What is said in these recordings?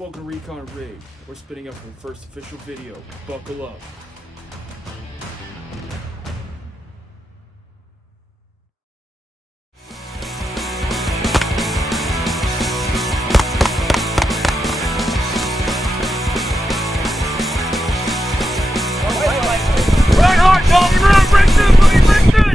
Welcome to Recon Rig. We're spinning up our first official video. Buckle up. Run hard, Tommy! Run! Break through! Buddy, break through!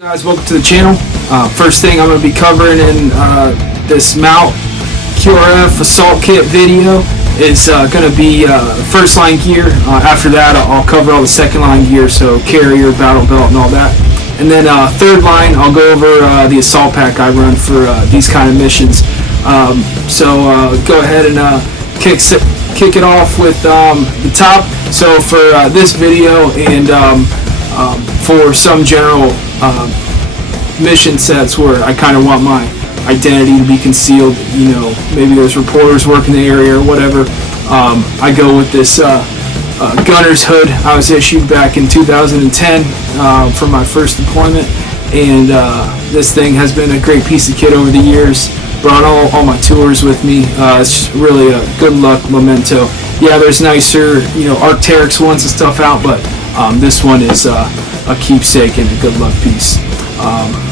Guys, welcome to the channel. First thing I'm going to be covering in this mount QRF assault kit video is going to be first line gear. After that I'll cover all the second line gear, so carrier, battle belt and all that. And then third line I'll go over the assault pack I run for these kind of missions. So go ahead and kick it off with the top. So for this video and for some general mission sets where I kind of want my identity to be concealed, you know, maybe there's reporters working the area or whatever, I go with this gunner's hood I was issued back in 2010 for my first deployment, and this thing has been a great piece of kit over the years. Brought all my tours with me. It's really a good luck memento. Yeah, there's nicer, you know, Arc'teryx ones and stuff out, but this one is a keepsake and a good luck piece.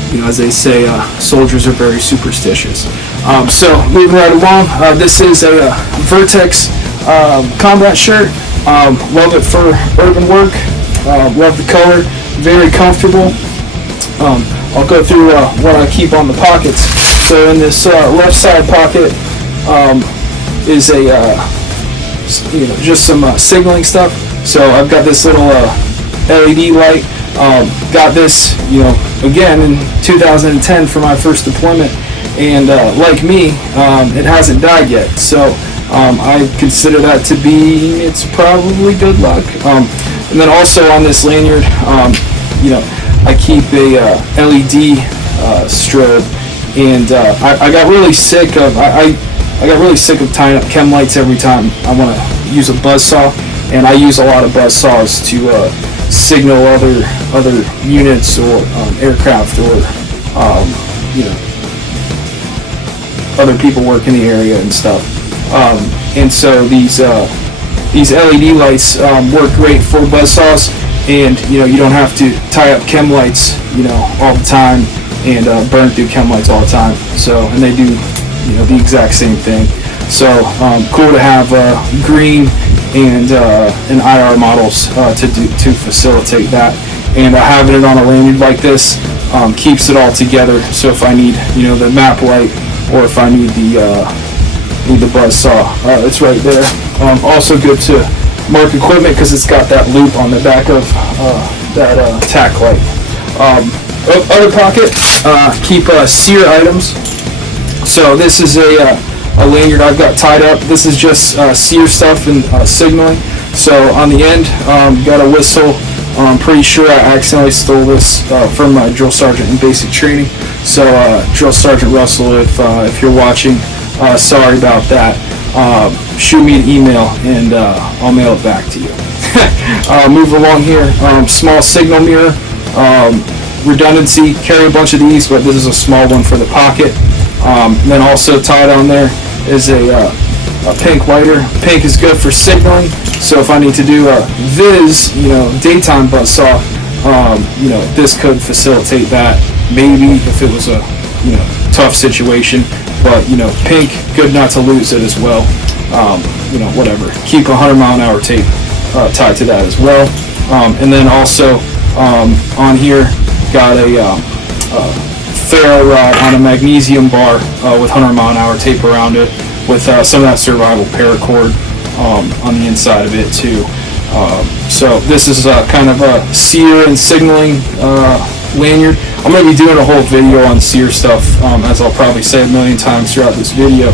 You know, as they say, soldiers are very superstitious. So moving right along, this is a Vertx combat shirt. Love it for urban work. Love the color. Very comfortable. I'll go through what I keep on the pockets. So in this left side pocket is a you know, just some signaling stuff. So I've got this little LED light. Got this, you know, again in 2010 for my first deployment, and like me, it hasn't died yet. So I consider that to be, it's probably good luck. And then also on this lanyard, you know, I keep a LED strobe, and I got really sick of I got really sick of tying up chem lights every time I want to use a buzzsaw, and I use a lot of buzzsaws to signal other units or aircraft or you know, other people work in the area and stuff. And so these LED lights work great for buzzsaws, and you know, you don't have to tie up chem lights, you know, all the time and burn through chem lights all the time. So, and they do, you know, the exact same thing. So cool to have green and IR models to facilitate that. And having it on a lanyard like this keeps it all together. So if I need, you know, the map light, or if I need the buzz saw, it's right there. Also good to mark equipment because it's got that loop on the back of that tack light. Other pocket, keep SEER items. So this is a lanyard I've got tied up. This is just SEER stuff and signaling. So on the end, got a whistle. I'm pretty sure I accidentally stole this from my drill sergeant in basic training. So Drill Sergeant Russell, if you're watching, sorry about that. Shoot me an email and I'll mail it back to you. Move along here. Small signal mirror. Redundancy. Carry a bunch of these, but this is a small one for the pocket. Then also tied on there is a pink lighter. Pink is good for signaling, so if I need to do a viz, you know, daytime buzzsaw, you know, this could facilitate that. Maybe if it was a, you know, tough situation, but you know, pink, good not to lose it as well. You know, whatever. Keep 100-mile-an-hour tape tied to that as well. And then also on here, got a ferro rod on a magnesium bar with 100-mile-an-hour tape around it, with some of that survival paracord on the inside of it too. So this is kind of a SEER and signaling lanyard. I'm going to be doing a whole video on SEER stuff, as I'll probably say a million times throughout this video.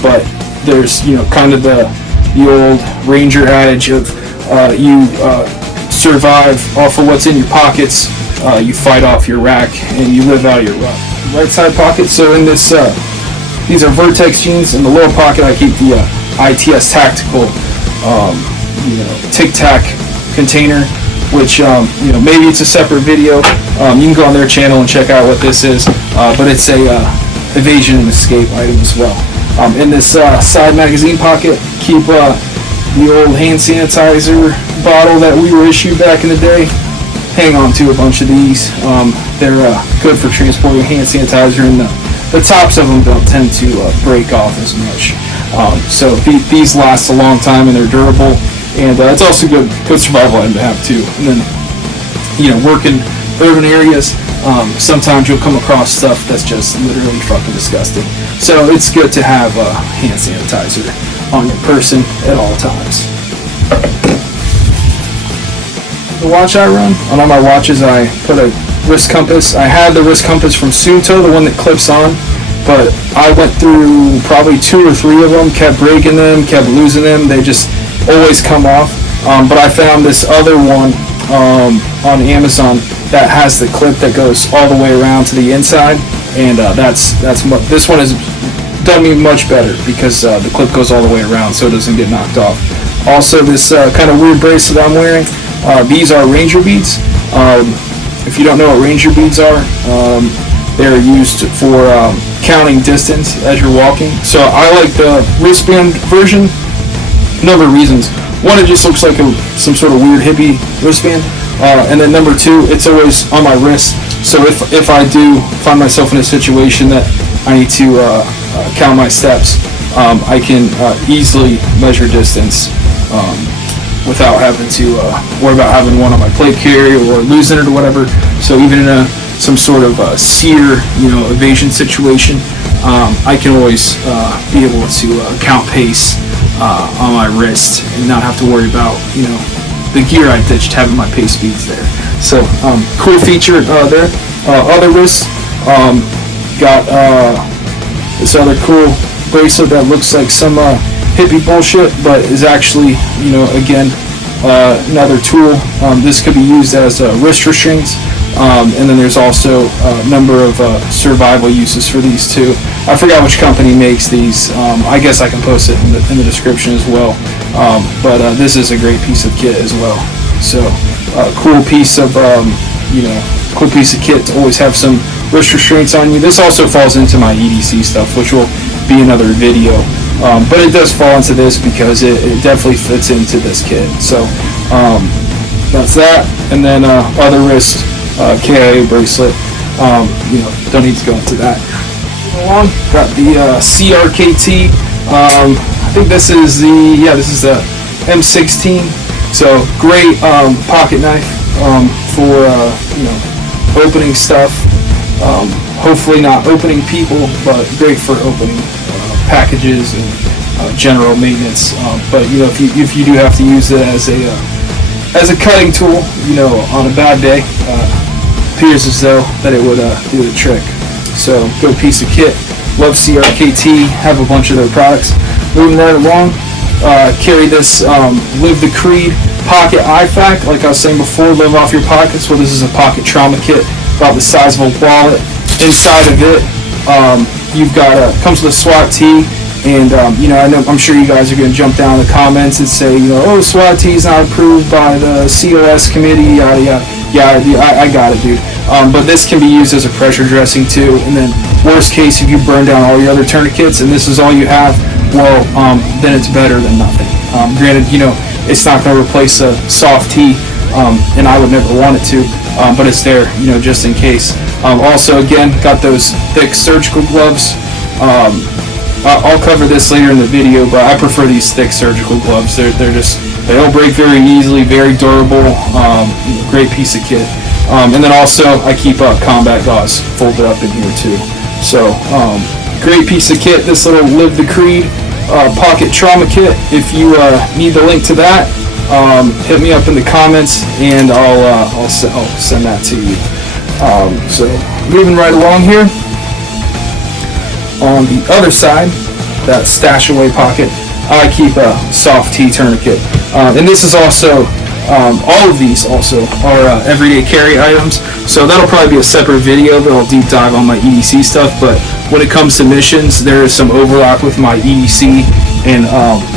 But there's, you know, kind of the old Ranger adage of you survive off of what's in your pockets. You fight off your rack and you live out of your right side pocket. So in this, these are Vertx jeans. In the lower pocket, I keep the ITS Tactical, Tic Tac container, which maybe it's a separate video. You can go on their channel and check out what this is, but it's a evasion and escape item as well. In this side magazine pocket, keep the old hand sanitizer bottle that we were issued back in the day. Hang on to a bunch of these. They're good for transporting hand sanitizer, and the tops of them don't tend to break off as much. So these last a long time and they're durable, and it's also good survival item to have too. And then, work in urban areas, sometimes you'll come across stuff that's just literally fucking disgusting. So it's good to have hand sanitizer on your person at all times. The watch I run, on all my watches I put a wrist compass. I had the wrist compass from Suunto, the one that clips on, but I went through probably 2 or 3 of them, kept breaking them, kept losing them. They just always come off. But I found this other one on Amazon that has the clip that goes all the way around to the inside, and this one has done me much better because the clip goes all the way around so it doesn't get knocked off. Also, this kind of weird bracelet I'm wearing, these are Ranger beads. If you don't know what Ranger beads are, they're used for counting distance as you're walking. So I like the wristband version. Number of reasons. One, it just looks like some sort of weird hippie wristband. And then number 2, it's always on my wrist. So if I do find myself in a situation that I need to count my steps, I can easily measure distance without having to worry about having one on my plate carrier or losing it or whatever. So even in some sort of sear, evasion situation, I can always be able to count pace on my wrist and not have to worry about the gear I ditched having my pace speeds there. So cool feature there. Other wrists, got this other cool bracelet that looks like some hippie bullshit, but is actually, again, another tool. This could be used as wrist restraints, and then there's also a number of survival uses for these too. I forgot which company makes these. I guess I can post it in the description as well. But this is a great piece of kit as well. So cool piece of cool piece of kit to always have some wrist restraints on you. This also falls into my EDC stuff, which will be another video. But it does fall into this because it definitely fits into this kit. So that's that. And then other wrist KIA bracelet. Don't need to go into that. Along, got the CRKT. I think this is the M16. So great pocket knife for opening stuff. Hopefully not opening people, but great for opening packages and general maintenance. But if you do have to use it as a cutting tool, on a bad day, appears as though that it would do the trick. So good piece of kit. Love CRKT. Have a bunch of their products. Moving right along, carry this Live the Creed pocket IFAC. Like I was saying before, live off your pockets. Well, this is a pocket trauma kit about the size of a wallet. Inside of it, you've got comes with a SWAT tee, and I'm sure you guys are going to jump down in the comments and say, SWAT tee is not approved by the COS committee, yada yada. Yeah, I got it, dude. But this can be used as a pressure dressing too. And then worst case, if you burn down all your other tourniquets and this is all you have, well, then it's better than nothing. Granted, it's not going to replace a soft tee, and I would never want it to, but it's there, just in case. Also, again, got those thick surgical gloves. I'll cover this later in the video, but I prefer these thick surgical gloves. They don't break very easily, very durable, great piece of kit. And then also I keep combat gauze folded up in here too. So great piece of kit. This little Live the Creed pocket trauma kit. If you need the link to that, hit me up in the comments and I'll send that to you. So moving right along here. On the other side, that stash away pocket, I keep a soft T tourniquet. And this is also All of these also are everyday carry items, so that'll probably be a separate video that I'll deep dive on my EDC stuff. But when it comes to missions, there is some overlap with my EDC and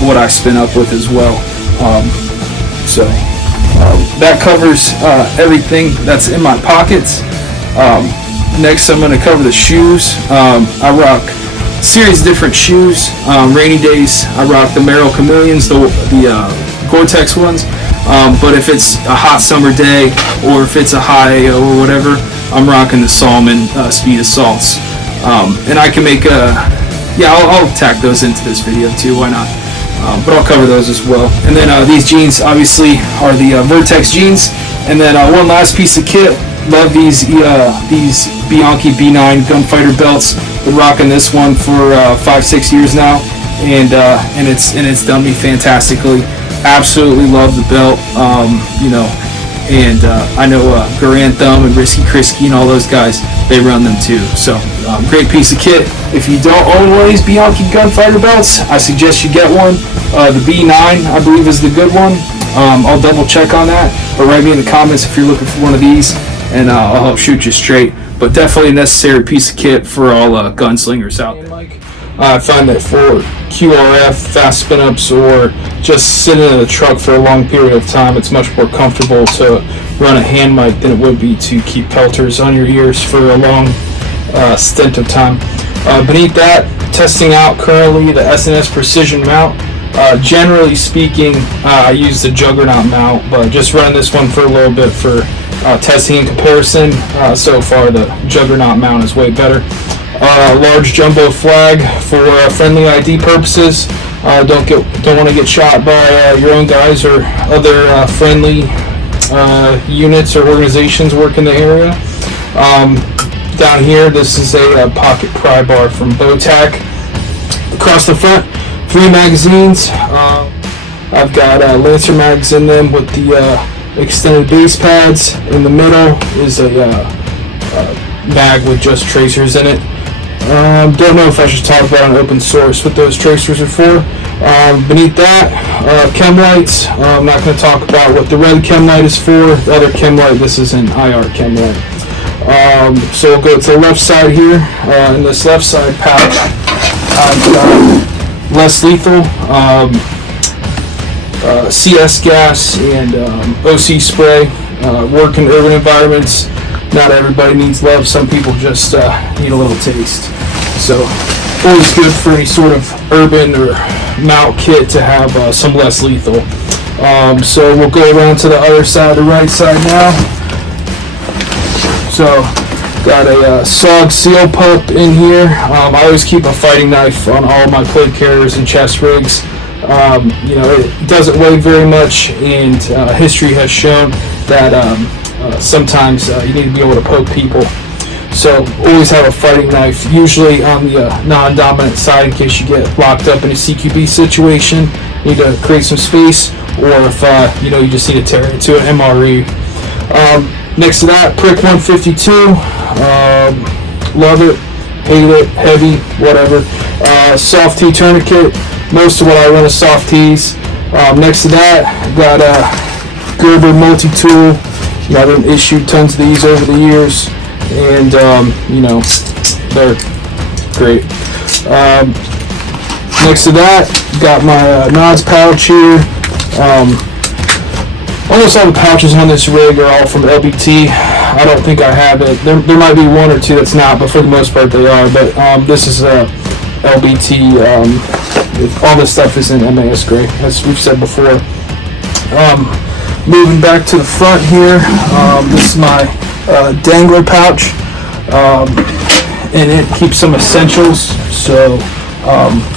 what I spin up with as well. That covers everything that's in my pockets. Next, I'm going to cover the shoes. I rock a series of different shoes. Rainy days, I rock the Merrell Chameleons, the Gore-Tex ones. But if it's a hot summer day, or if it's a high or whatever, I'm rocking the Salmon Speed Assaults. And I can make I'll tack those into this video too, why not? But I'll cover those as well. And then these jeans obviously are the Vertx jeans. And then one last piece of kit. Love these Bianchi B9 gunfighter belts. Been rocking this one for 5-6 years now, and it's done me fantastically. Absolutely love the belt, and I know Garanthem and Risky Krisky and all those guys, they run them too. So great piece of kit. If you don't own one of these Bianchi gunfighter belts, I suggest you get one. The B9, I believe, is the good one. I'll double check on that, but write me in the comments if you're looking for one of these, and I'll help shoot you straight. But definitely a necessary piece of kit for all gunslingers out there. I find that for QRF, fast spin-ups, or just sitting in the truck for a long period of time, it's much more comfortable to run a hand mic than it would be to keep pelters on your ears for a long stint of time. Beneath that, testing out currently the S&S Precision mount. Generally speaking, I use the Juggernaut mount, but just running this one for a little bit for testing in comparison. So far, the Juggernaut mount is way better. Large jumbo flag for friendly ID purposes. Don't want to get shot by your own guys or other friendly units or organizations working the area. Down here, this is a pocket pry bar from Vertx. Across the front, 3 magazines. I've got Lancer mags in them with the extended base pads. In the middle is a bag with just tracers in it. Don't know if I should talk about an open source what those tracers are for. Beneath that, chem lights. I'm not going to talk about what the red chem light is for. The other chem light, this is an IR chem light. So we'll go to the left side here. In this left side pouch, I've got less lethal, CS gas, and OC spray. Work in urban environments. Not everybody needs love. Some people just need a little taste. So always good for any sort of urban or mount kit to have some less lethal. So we'll go around to the other side, the right side now. So got a SOG seal pup in here. I always keep a fighting knife on all my plate carriers and chest rigs. It doesn't weigh very much, and history has shown that sometimes you need to be able to poke people. So always have a fighting knife, usually on the non-dominant side in case you get locked up in a CQB situation, need to create some space, or if you just need to tear into an MRE. Next to that, Prick 152. Love it, hate it, heavy, whatever. Soft T tourniquet. Most of what I run is soft T's. Next to that, got a Gerber multi-tool. I've issued tons of these over the years, and they're great. Next to that, got my Nods pouch here. Almost all the pouches on this rig are all from LBT. I don't think I have it. There might be one or two that's not, but for the most part they are. But this is LBT. All this stuff is in MAS gray, as we've said before. Moving back to the front here, this is my dangler pouch, and it keeps some essentials. So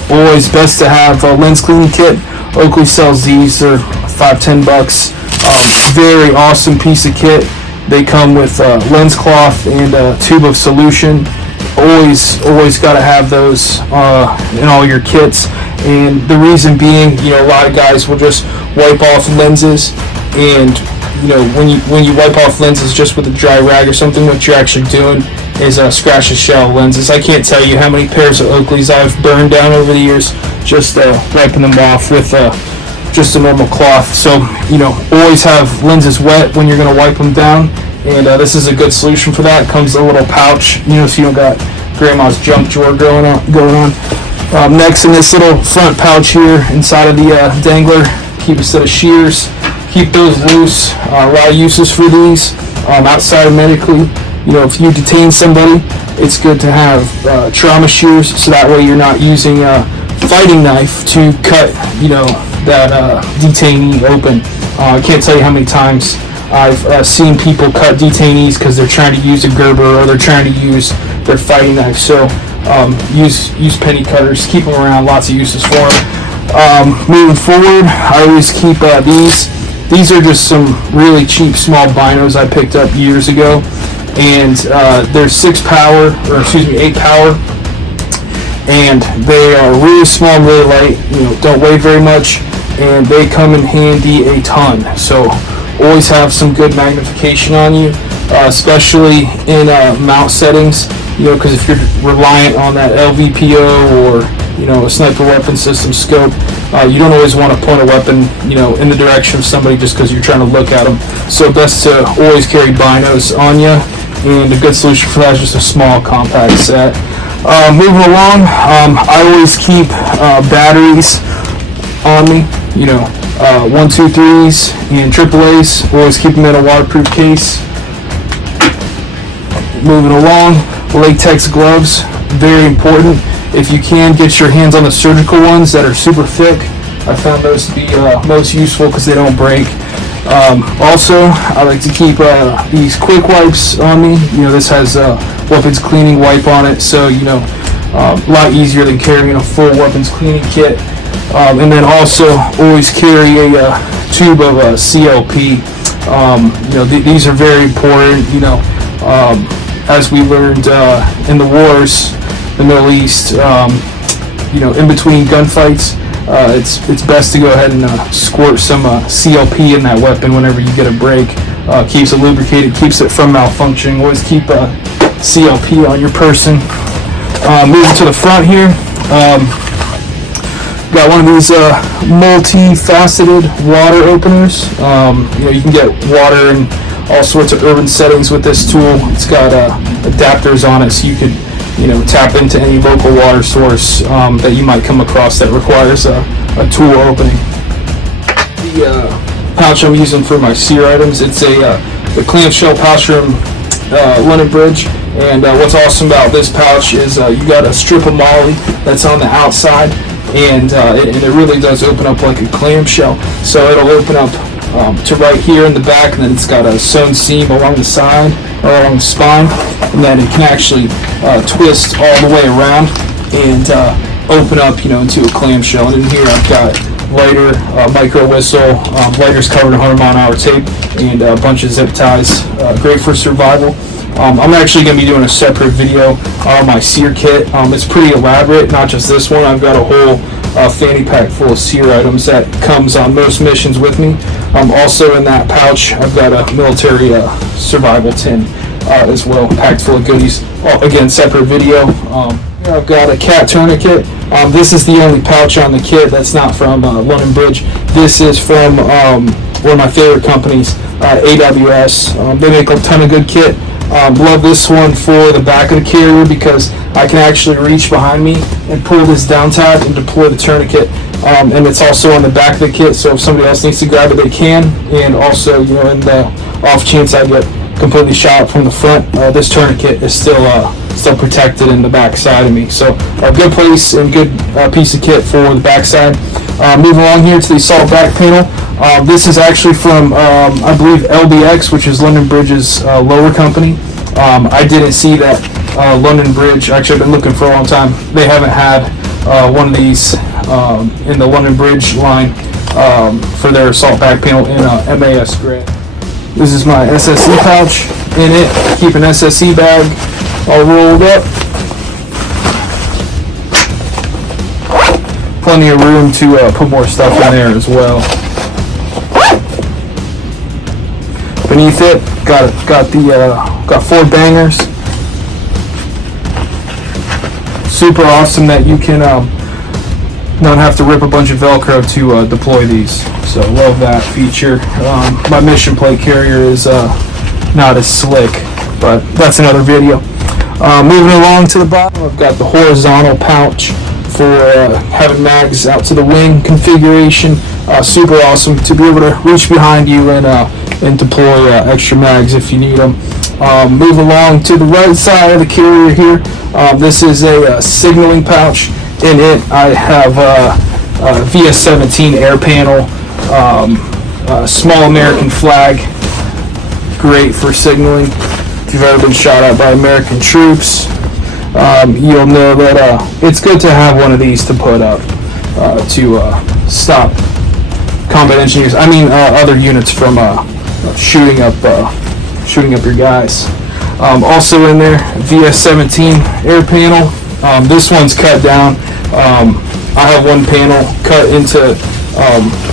always best to have a lens cleaning kit. Oakley sells these. They're $5-10. Very awesome piece of kit. They come with lens cloth and a tube of solution. Always got to have those in all your kits. And the reason being, a lot of guys will just wipe off lenses, and when you wipe off lenses just with a dry rag or something, what you're actually doing is scratch the shell of lenses. I can't tell you how many pairs of Oakleys I've burned down over the years just wiping them off with just a normal cloth. So, you know, always have lenses wet when you're going to wipe them down, and this is a good solution for that. It comes in a little pouch, you know, so you don't got grandma's junk drawer going on. Next, in this little front pouch here inside of the dangler, keep a set of shears. Keep those loose. A lot of uses for these outside of medically. You know, if you detain somebody, it's good to have trauma shears, so that way you're not using a fighting knife to cut, you know, that detainee open. I can't tell you how many times I've seen people cut detainees because they're trying to use a Gerber or they're trying to use their fighting knife. So use penny cutters. Keep them around. Lots of uses for them. Moving forward, I always keep these. These are just some really cheap small binos I picked up years ago, and they're 8 power, and they are really small and really light. You know, don't weigh very much, and they come in handy a ton. So always have some good magnification on you, especially in mount settings. You know, because if you're reliant on that LVPO or, you know, a sniper weapon system scope, you don't always want to point a weapon, you know, in the direction of somebody just because you're trying to look at them. So best to always carry binos on you, and a good solution for that is just a small compact set. Moving along, I always keep batteries on me, you know, 123s and AAAs. Always keep them in a waterproof case. Moving along, latex gloves, very important. If you can, get your hands on the surgical ones that are super thick. I found those to be most useful because they don't break. Also, I like to keep these quick wipes on me. You know, this has weapons cleaning wipe on it, so, you know, a lot easier than carrying a full weapons cleaning kit. And then also always carry a tube of CLP. You know, these are very important. You know, as we learned in the wars, the Middle East, you know, in between gunfights, it's best to go ahead and squirt some CLP in that weapon whenever you get a break. Keeps it lubricated, keeps it from malfunctioning. Always keep CLP on your person. Moving to the front here, got one of these multi-faceted water openers. You know, you can get water in all sorts of urban settings with this tool. It's got adapters on it, so you could, you know, tap into any local water source that you might come across that requires a tool opening. The pouch I'm using for my sear items, it's the clamshell pouch from London Bridge, and what's awesome about this pouch is you got a strip of moly that's on the outside, and it really does open up like a clamshell, so it'll open up to right here in the back, and then it's got a sewn seam along the side or along the spine, and then it can actually twist all the way around and open up, you know, into a clamshell. And in here I've got lighter, micro whistle, lighters covered in 100-mile-an-hour tape, and a bunch of zip ties. Great for survival. I'm actually going to be doing a separate video on my sear kit. It's pretty elaborate, not just this one. I've got a whole fanny pack full of sear items that comes on most missions with me. Also in that pouch, I've got a military survival tin as well, packed full of goodies. Again, separate video. I've got a cat tourniquet. This is the only pouch on the kit that's not from London Bridge. This is from one of my favorite companies, AWS. They make a ton of good kit. Love this one for the back of the carrier because I can actually reach behind me and pull this down tab and deploy the tourniquet. And it's also on the back of the kit, so if somebody else needs to grab it, they can. And also, you know, in the off chance I get completely shot from the front, this tourniquet is still protected in the back side of me. So a good place and good piece of kit for the back side. Moving along here to the assault back panel. This is actually from, I believe, LBX, which is London Bridge's lower company. I didn't see that London Bridge, actually I've been looking for a long time. They haven't had one of these in the London Bridge line for their assault back panel in MAS gray. This is my SSE pouch. In it, keep an SSE bag all rolled up. Plenty of room to put more stuff in there as well. Beneath it, got 4 bangers. Super awesome that you can not have to rip a bunch of Velcro to deploy these. So love that feature. My mission plate carrier is not as slick, but that's another video. Moving along to the bottom, I've got the horizontal pouch for having mags out to the wing configuration. Super awesome to be able to reach behind you and deploy extra mags if you need them. Move along to the right side of the carrier here. This is a signaling pouch. In it, I have a VS-17 air panel, small American flag, great for signaling. If you've ever been shot at by American troops, you'll know that it's good to have one of these to put up to stop combat engineers. I mean, other units from shooting up your guys. Also in there, VS-17 air panel. This one's cut down. I have one panel cut into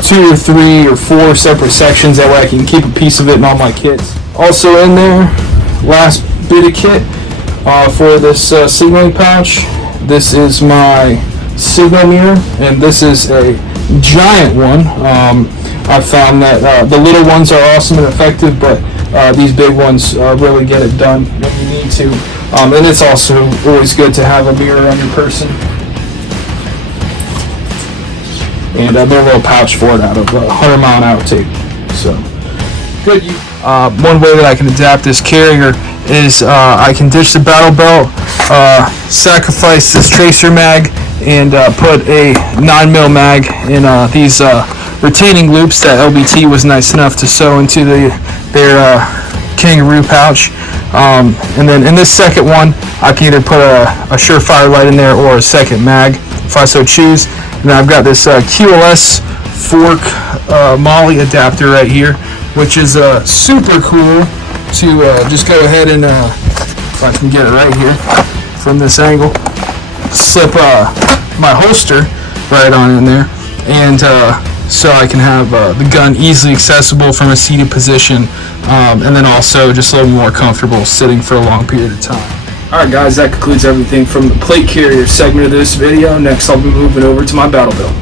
2 or 3 or 4 separate sections. That way I can keep a piece of it in all my kits. Also in there, last bit of kit for this signaling pouch. This is my signal mirror, and this is a giant one. I found that the little ones are awesome and effective, but these big ones really get it done when you need to. And it's also always good to have a mirror on your person. And a little pouch for it out of 100-mile-an-hour tape. So good. One way that I can adapt this carrier is I can ditch the battle belt, sacrifice this tracer mag, and put a 9mm mag in these retaining loops that LBT was nice enough to sew into their kangaroo pouch. And then in this second one, I can either put a surefire light in there or a second mag if I so choose. And then I've got this QLS fork Molly adapter right here, which is super cool to just go ahead and, if I can get it right here from this angle, slip my holster right on in there, and so I can have the gun easily accessible from a seated position, and then also just a little more comfortable sitting for a long period of time. Alright guys, that concludes everything from the plate carrier segment of this video. Next I'll be moving over to my battle belt.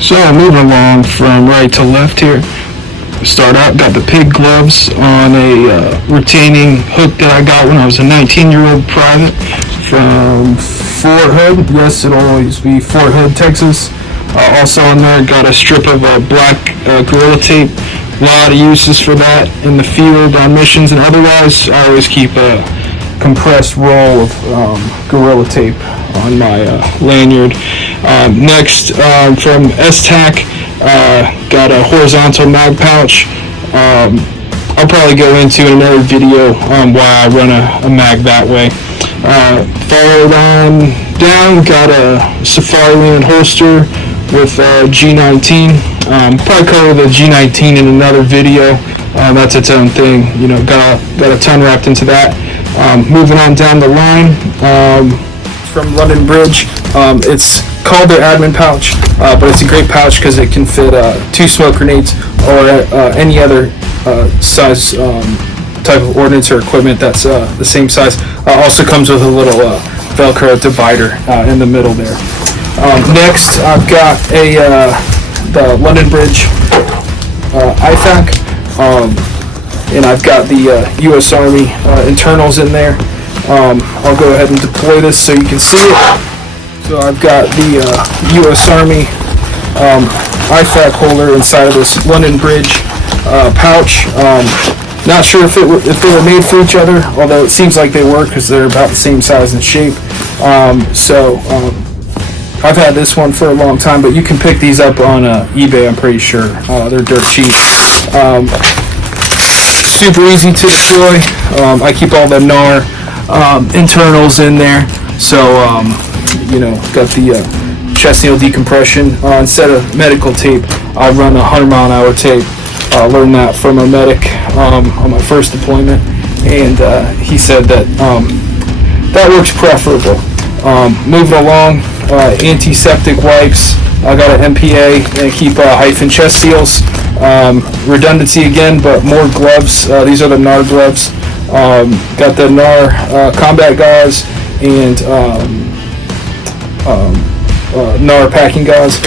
So I'll move along from right to left here. Start out, got the pig gloves on a retaining hook that I got when I was a 19-year-old private from Fort Hood. Yes, it'll always be Fort Hood, Texas. Also on there, got a strip of black Gorilla Tape. A lot of uses for that in the field on missions and otherwise. I always keep a compressed roll of Gorilla Tape on my lanyard. Next, from ESSTAC, got a horizontal mag pouch. I'll probably go into in another video why I run a mag that way. Followed on down, got a Safariland holster with G19. Probably cover the G19 in another video. That's its own thing. You know, got a ton wrapped into that. Moving on down the line, from London Bridge. It's called their admin pouch, but it's a great pouch because it can fit 2 smoke grenades or any other size type of ordnance or equipment that's the same size. Also comes with a little Velcro divider in the middle there. Next, I've got the London Bridge IFAC, and I've got the U.S. Army internals in there. I'll go ahead and deploy this so you can see it. So I've got the U.S. Army IFAC holder inside of this London Bridge pouch. Not sure if they were made for each other, although it seems like they were because they're about the same size and shape. I've had this one for a long time, but you can pick these up on eBay, I'm pretty sure. They're dirt cheap. Super easy to deploy. I keep all the NAR internals in there, so got the chest needle decompression. Instead of medical tape, I run 100-mile-an-hour tape. Learned that from a medic on my first deployment, and he said that that works preferable. Moving along, antiseptic wipes. I got an MPA and keep hyphen chest seals. Redundancy again, but more gloves. These are the NAR gloves. Got the NAR combat gauze and NAR packing gauze.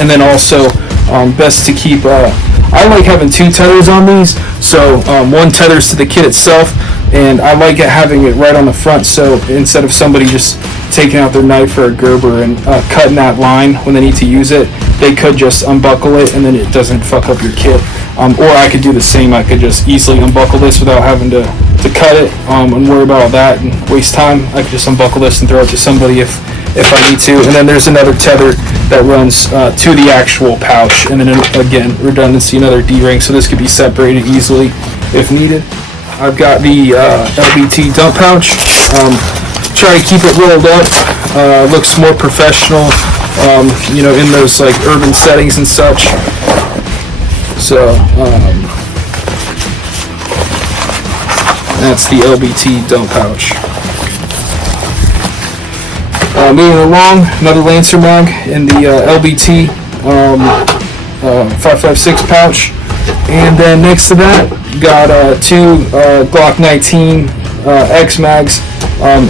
And then also, best to keep, I like having 2 tethers on these, so one tethers to the kit itself, and I like having it right on the front, so instead of somebody just taking out their knife or a Gerber and cutting that line when they need to use it, they could just unbuckle it and then it doesn't fuck up your kit. Or I could do the same. I could just easily unbuckle this without having to cut it and worry about all that and waste time. I could just unbuckle this and throw it to somebody if I need to. And then there's another tether that runs to the actual pouch, and then again, redundancy, another D-ring, so this could be separated easily if needed. I've got the LBT dump pouch. Try to keep it rolled up. Looks more professional, in those like urban settings and such. So that's the LBT dump pouch. Moving along, another Lancer mag in the LBT 5.56 pouch, and then next to that, got 2 Glock 19 X mags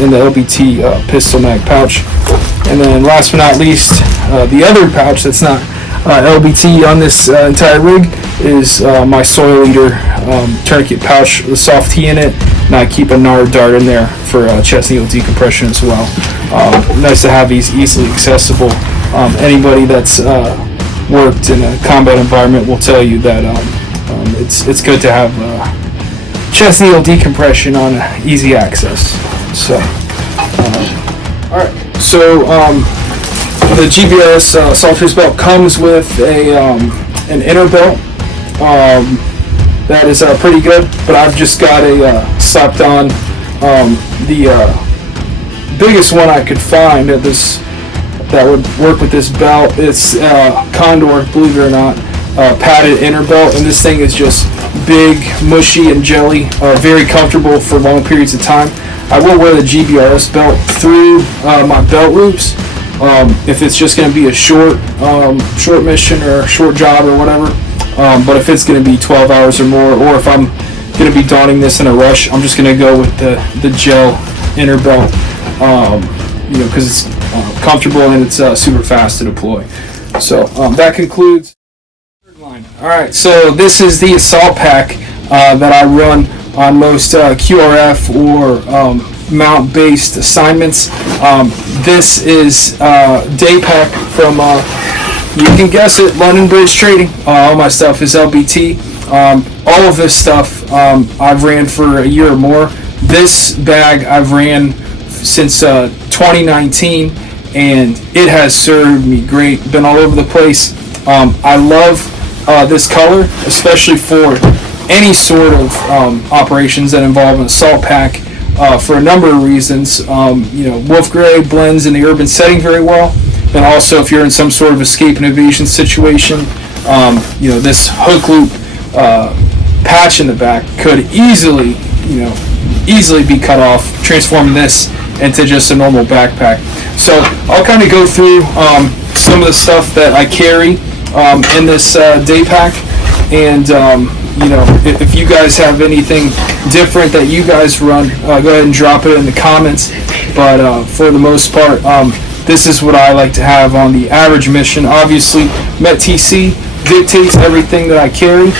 in the LBT pistol mag pouch, and then last but not least, the other pouch that's not LBT on this entire rig is my Soileater tourniquet pouch with soft T in it, and I keep a NAR dart in there for chest needle decompression as well. Nice to have these easily accessible. Anybody that's worked in a combat environment will tell you that it's good to have chest needle decompression on easy access. So, alright, so the GBRS assault trace belt comes with an inner belt that is pretty good, but I've just got slapped on the biggest one I could find that would work with this belt. It's Condor, believe it or not, padded inner belt, and this thing is just big, mushy, and jelly. Very comfortable for long periods of time. I will wear the GBRS belt through my belt loops if it's just going to be a short mission or a short job or whatever. But if it's going to be 12 hours or more, or if I'm going to be donning this in a rush, I'm just going to go with the gel inner belt, because it's comfortable and it's super fast to deploy. So that concludes third line. Alright, so this is the assault pack that I run on most QRF or mount-based assignments. This is day pack from, you can guess it, London Bridge Trading. All my stuff is LBT. All of this stuff I've ran for a year or more. This bag I've ran since 2019, and it has served me great. Been all over the place. I love this color, especially for any sort of operations that involve an assault pack, for a number of reasons. Wolf gray blends in the urban setting very well, and also if you're in some sort of escape and evasion situation, this hook loop patch in the back could easily be cut off, transforming this into just a normal backpack. So I'll kind of go through some of the stuff that I carry in this day pack, and if you guys have anything different that you guys run, go ahead and drop it in the comments. But for the most part, this is what I like to have on the average mission. Obviously, METTC dictates everything that I carry,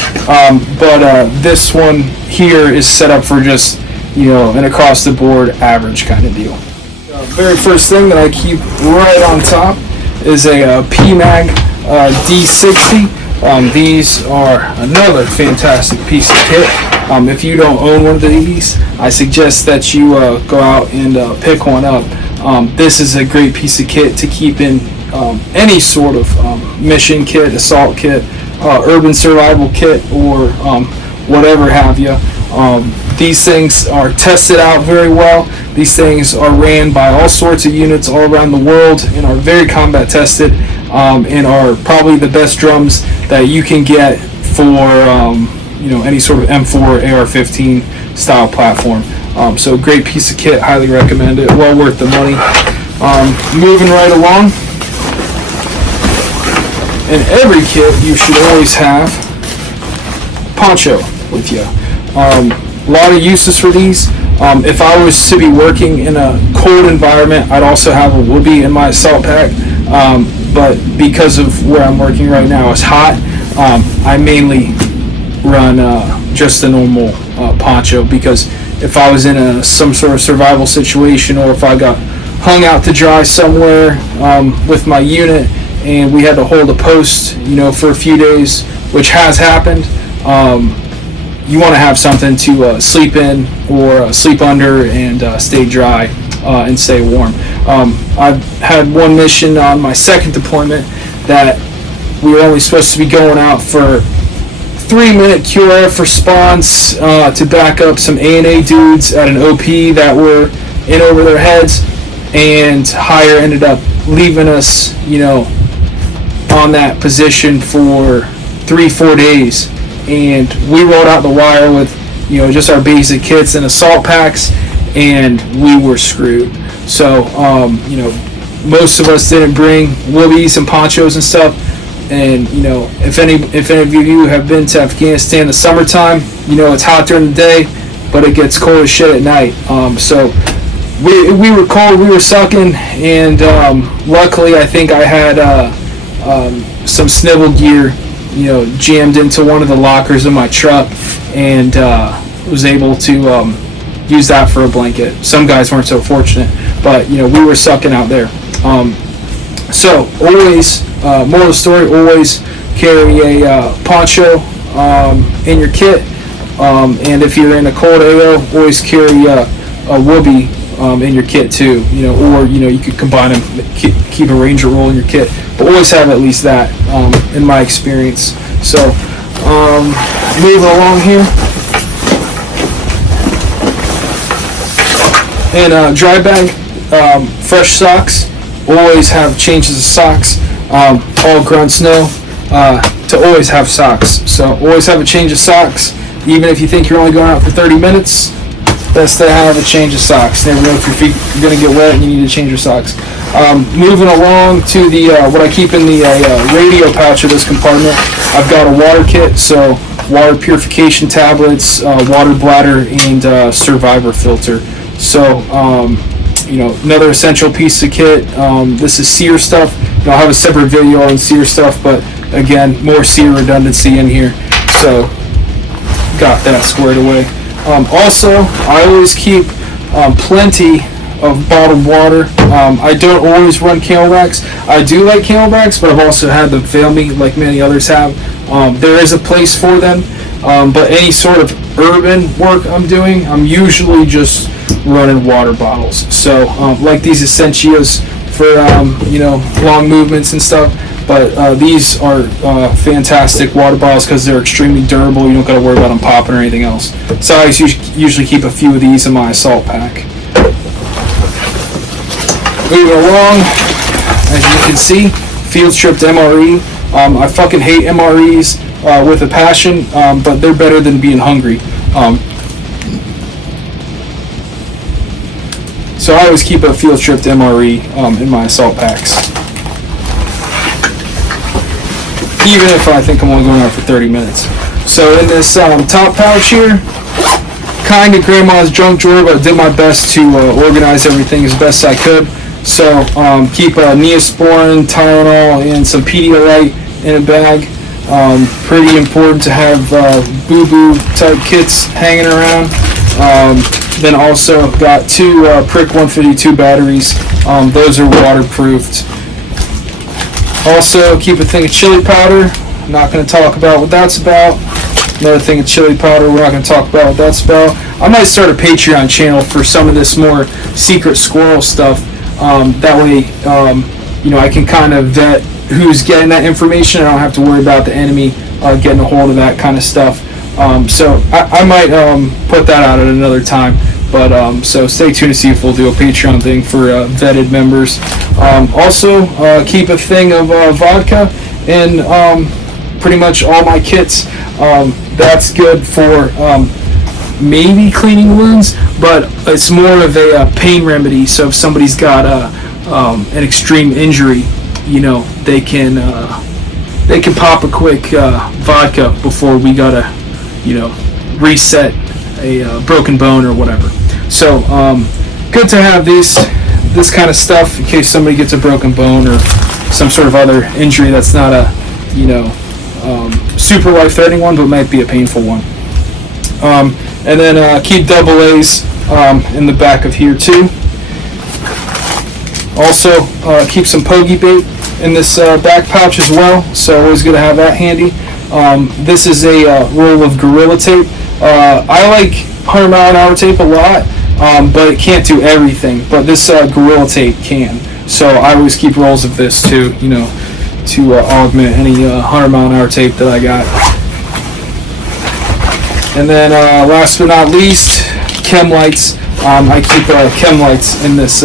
but this one here is set up for just an across the board average kind of deal. Very first thing that I keep right on top is a PMAG D60. These are another fantastic piece of kit. If you don't own one of these, I suggest that you go out and pick one up. This is a great piece of kit to keep in any sort of mission kit, assault kit, urban survival kit, or whatever have you. These things are tested out very well. These things are ran by all sorts of units all around the world and are very combat tested, and are probably the best drums that you can get for any sort of M4 or AR-15 style platform. So great piece of kit, highly recommend it, well worth the money. Moving right along, in every kit you should always have poncho with you. A lot of uses for these. If I was to be working in a cold environment, I'd also have a whoopee in my assault pack, but because of where I'm working right now is hot, I mainly run just a normal poncho, because if I was in some sort of survival situation, or if I got hung out to dry somewhere with my unit and we had to hold a post, for a few days, which has happened, you want to have something to sleep in or sleep under and stay dry and stay warm. I've had one mission on my second deployment that we were only supposed to be going out for 3-minute QRF response to back up some A&A dudes at an OP that were in over their heads, and Hire ended up leaving us, on that position for 3-4 days, and we rolled out the wire with, just our basic kits and assault packs, and we were screwed. So, most of us didn't bring woobies and ponchos and stuff. And if any of you have been to Afghanistan in the summertime, it's hot during the day, but it gets cold as shit at night. So we were cold, we were sucking, and luckily I think I had some snivel gear, jammed into one of the lockers in my truck, and was able to use that for a blanket. Some guys weren't so fortunate, but we were sucking out there. So always, moral of the story, always carry a poncho in your kit, and if you're in a cold AO, always carry a whoopee in your kit too, or you could combine them, keep a Ranger roll in your kit, but always have at least that, in my experience. So moving along here, and dry bag, fresh socks. Always have changes of socks. All grunts know to always have socks. So always have a change of socks. Even if you think you're only going out for 30 minutes, best to have a change of socks. Never know if your feet are going to get wet and you need to change your socks. Moving along to the what I keep in the radio pouch of this compartment, I've got a water kit, so water purification tablets, water bladder, and survivor filter. So another essential piece of kit. This is sear stuff. I'll have a separate video on sear stuff, but again, more sear redundancy in here, so got that squared away. Also, I always keep plenty of bottled water. I don't always run camelbacks. I do like camelbacks, but I've also had them fail me, like many others have. There is a place for them, but any sort of urban work I'm doing, I'm usually just running water bottles. So like these Essentials for long movements and stuff, but these are fantastic water bottles because they're extremely durable. You don't got to worry about them popping or anything else. So I usually keep a few of these in my assault pack. Moving along, as you can see, field stripped MRE. I fucking hate MREs with a passion, but they're better than being hungry. So I always keep a field stripped MRE in my assault packs, even if I think I'm only going out for 30 minutes. So in this top pouch here, kind of grandma's junk drawer, but I did my best to organize everything as best I could. So keep Neosporin, Tylenol, and some Pedialyte in a bag. Pretty important to have boo-boo type kits hanging around. Then also got two Prick 152 batteries. Those are waterproofed. Also keep a thing of chili powder. I'm not going to talk about what that's about. Another thing of chili powder. We're not going to talk about what that's about. I might start a Patreon channel for some of this more secret squirrel stuff. That way, I can kind of vet who's getting that information. I don't have to worry about the enemy getting a hold of that kind of stuff. So I might put that out at another time. But so stay tuned to see if we'll do a Patreon thing for vetted members. Also, keep a thing of vodka and pretty much all my kits. That's good for maybe cleaning wounds, but it's more of a pain remedy. So if somebody's got an extreme injury, you know, they can pop a quick vodka before we gotta, you know, reset a broken bone or whatever. So good to have this kind of stuff in case somebody gets a broken bone or some sort of other injury that's not a, you know, super life-threatening one, but might be a painful one. And then keep double A's in the back of here too. Also keep some pokey bait in this back pouch as well, so always good to have that handy. This is a roll of Gorilla Tape. I like 100-mile-an-hour tape a lot, but it can't do everything. But this Gorilla Tape can, so I always keep rolls of this to, you know, to augment any 100-mile-an-hour tape that I got. And then last but not least, chem lights. I keep chem lights in this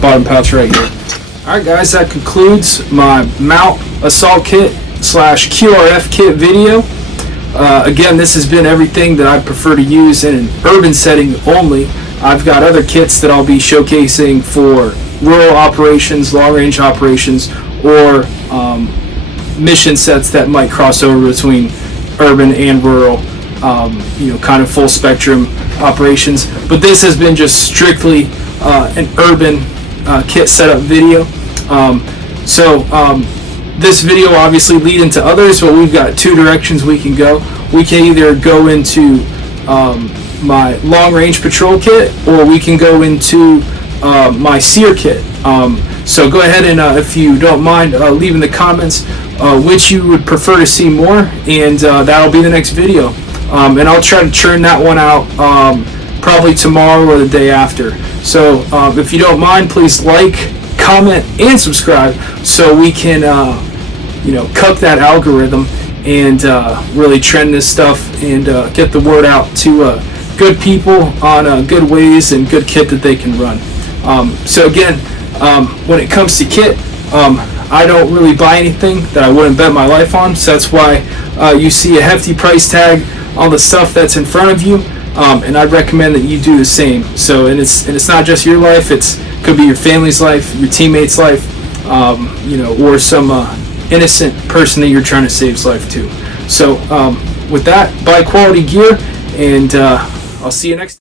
bottom pouch right here. Alright guys, that concludes my mount assault kit / QRF kit video. Again, this has been everything that I prefer to use in an urban setting only. I've got other kits that I'll be showcasing for rural operations, long-range operations, or mission sets that might cross over between urban and rural, you know, kind of full spectrum operations. But this has been just strictly an urban kit setup video. This video obviously lead into others, but we've got two directions we can go. We can either go into my long-range patrol kit, or we can go into my seer kit. So go ahead and, if you don't mind, leave in the comments which you would prefer to see more, and that'll be the next video. And I'll try to churn that one out probably tomorrow or the day after. So if you don't mind, please like, comment, and subscribe so we can you know, cuck that algorithm and really trend this stuff and get the word out to good people on good ways and good kit that they can run. So again, when it comes to kit, I don't really buy anything that I wouldn't bet my life on, so that's why you see a hefty price tag on the stuff that's in front of you, and I'd recommend that you do the same. So, and it's not just your life; it could be your family's life, your teammates' life, you know, or some innocent person that you're trying to save's life too. So, with that, buy quality gear, and I'll see you next time.